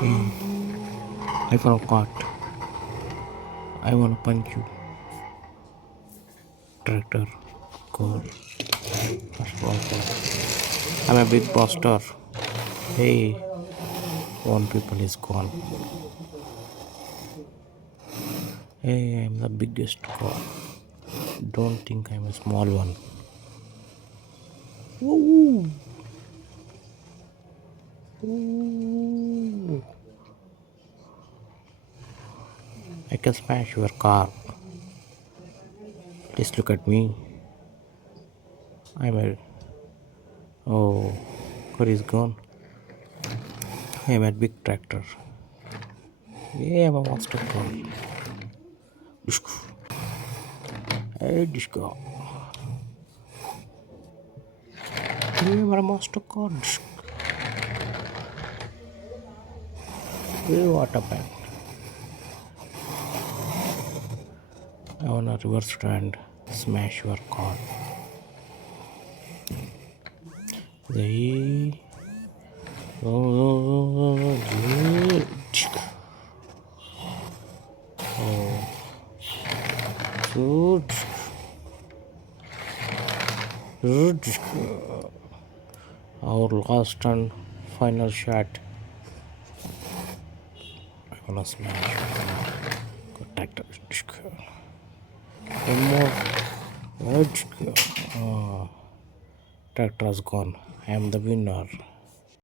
Hey, I forgot. I wanna punch you. Tractor, car, I'm a big poster. Hey, one people is gone. Hey, I'm the biggest car. Don't think I'm a small one. Woo! Woo! I can smash your car. Please look at me. I'm a. Oh, car is gone. I'm a big tractor. Yeah, I'm a monster car. Disco. Hey, disco. Yeah, I'm a monster car. Disco. Hey, what happened? I wanna reverse and smash your car. The oh, our last and final shot. I wanna smash. Tractor. One more. Tractor has gone. I am the winner.